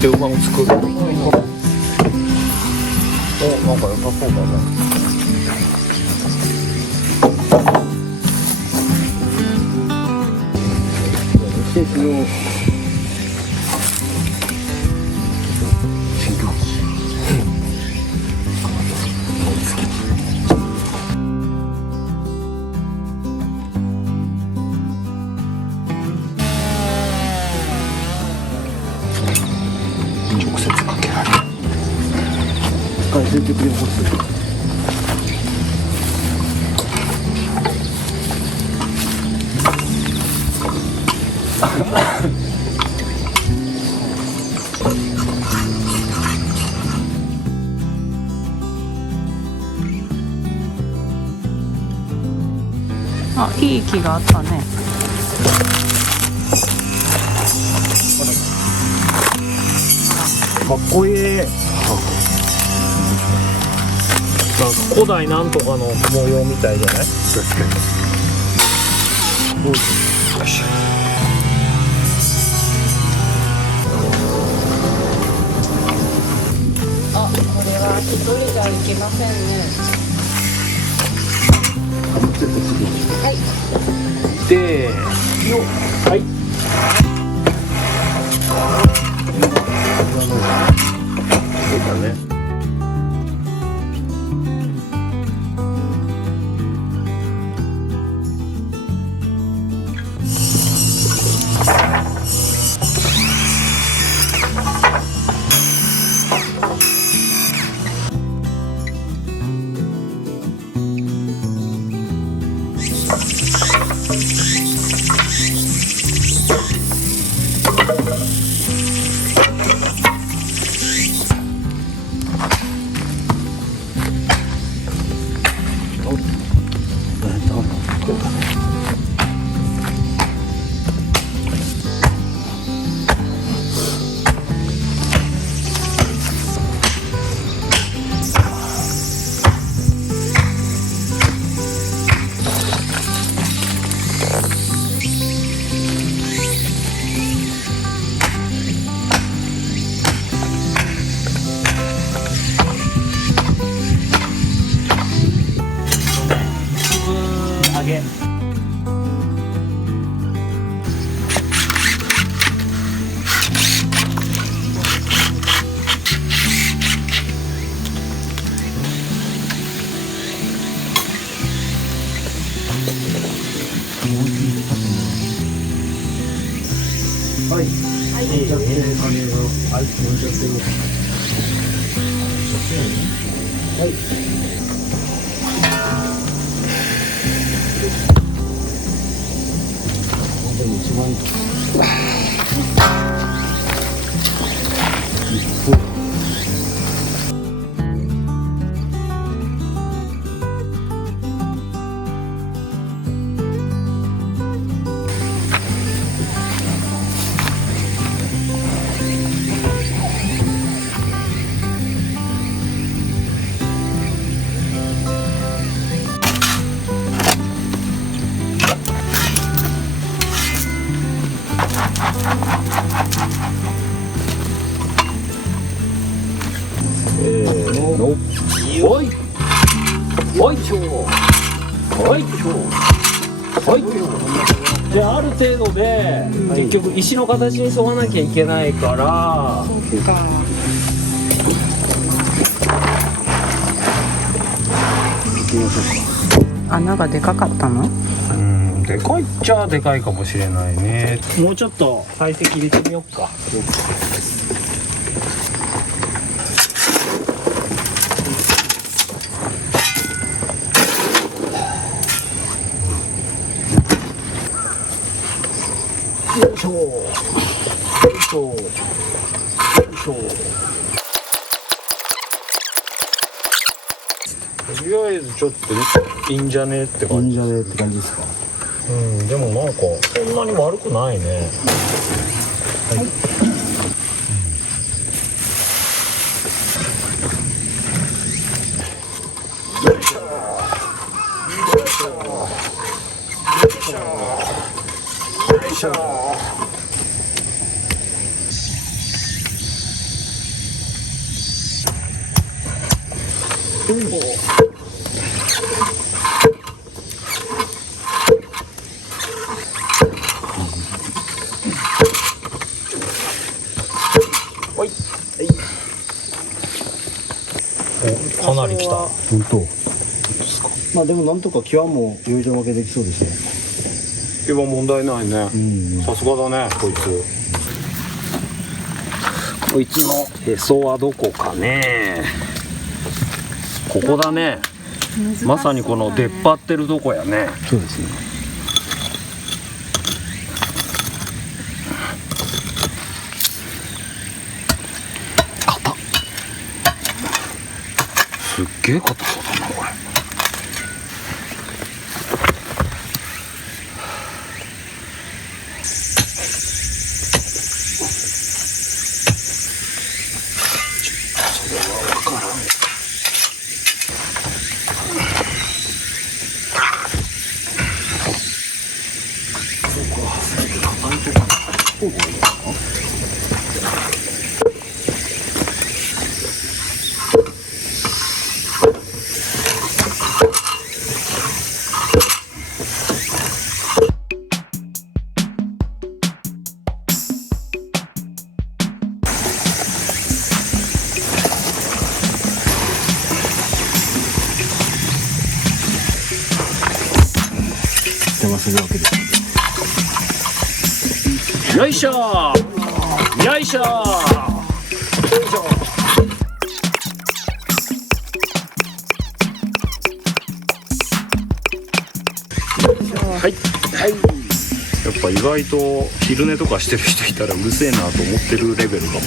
で馬を作る。お、なんか良さそうだね。季節の新境地。直接かけられる。全力で干す。あ、いい木があったね。かっこいい。なんか古代なんとかの模様みたいじゃない？確かに。よいしょ。あ、これは一人じゃいけませんね。はい。で、よ、はい。そうだね。揚げ。はい。はい。じゃあ、金が、はい、もうちょっと。はい。一番のおいおいしょおいしょおいしょ。じゃあある程度で、結局石の形に沿わなきゃいけないから、そうか。穴がでかかったの？でかいっちゃでかいかもしれないね。もうちょっと堆積入れてみようか。よいしょよいしょよいしょ。とりあえずちょっといいんじゃねって感じ。いいんじゃねって感じですか。でもなんかそんなに悪くないね。はい。しょよいしょ。おい、かなり来た。本当。まあでもなんとか際も友情分けできそうですね。今問題ないね。さすがだね、こいつ。こいつのへそはどこかね。ここだね。まさにこの出っ張ってるとこやね。そうですね。硬っ。すっげえ硬そうだなこれ。邪魔するわけです。よいしょよいしょ。はい、はい。やっぱ意外と昼寝とかしてる人いたらうるせえなと思ってるレベルかもな。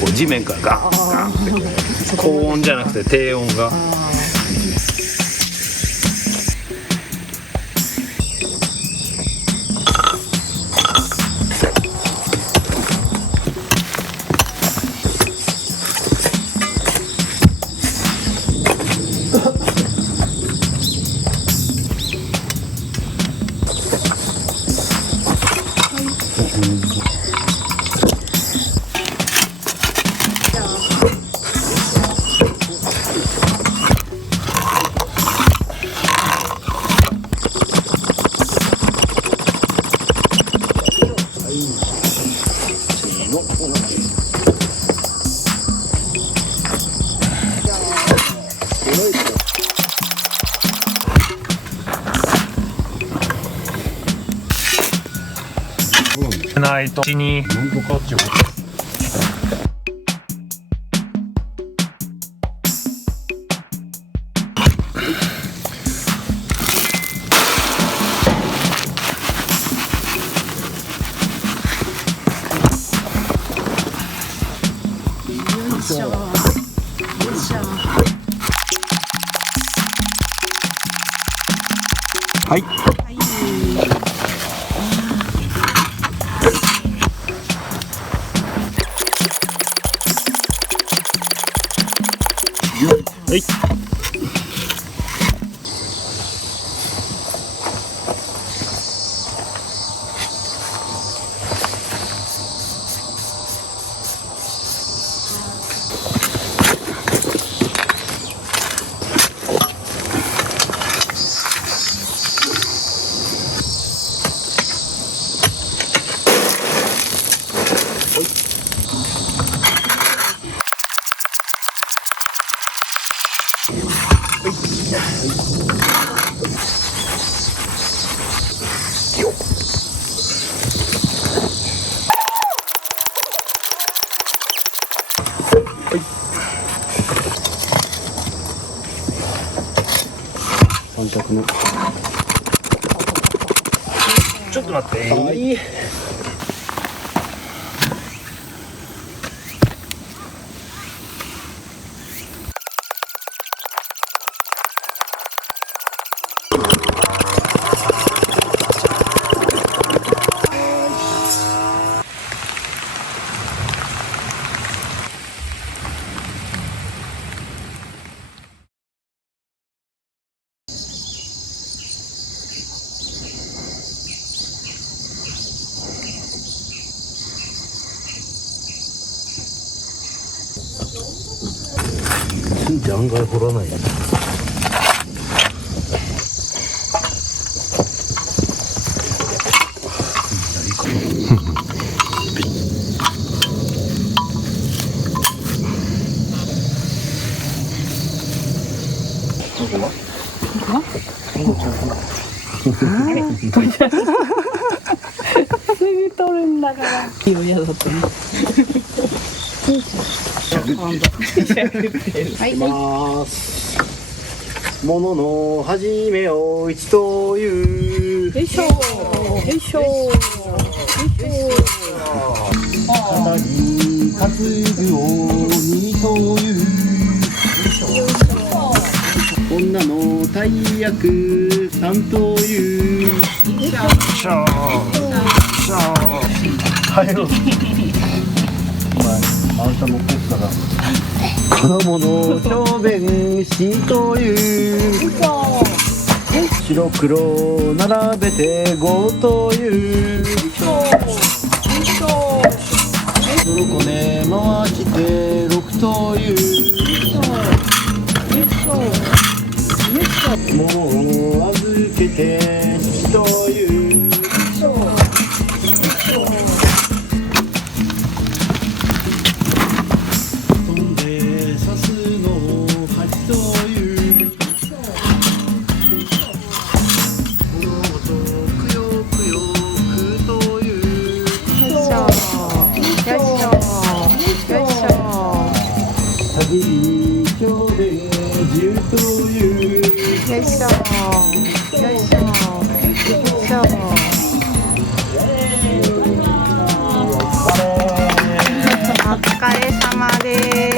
こう地面からガンガンってこう高音じゃなくて低音が。ないとに本当かっちゅうこと。はい。はい。三択の。ちょっと待って。はい。すんって案外掘らないよ。すぐ取るんだから。嫌だったね。はい。ものの始めを一という。よいしょ。よいしょ。よいしょ。肩に担ぐを二という。女の大役三という。はいよ。あんた乗ってったら。子供の小便四という。白黒並べて五という。泥こね回して六という。もう預けて七という。飛んで刺すの八という。物事くよくよくという。よいしょ。よいしょ。よいしょ。限り今日で十という。よいしょ。よいしょ。よいしょ。お疲れ様です。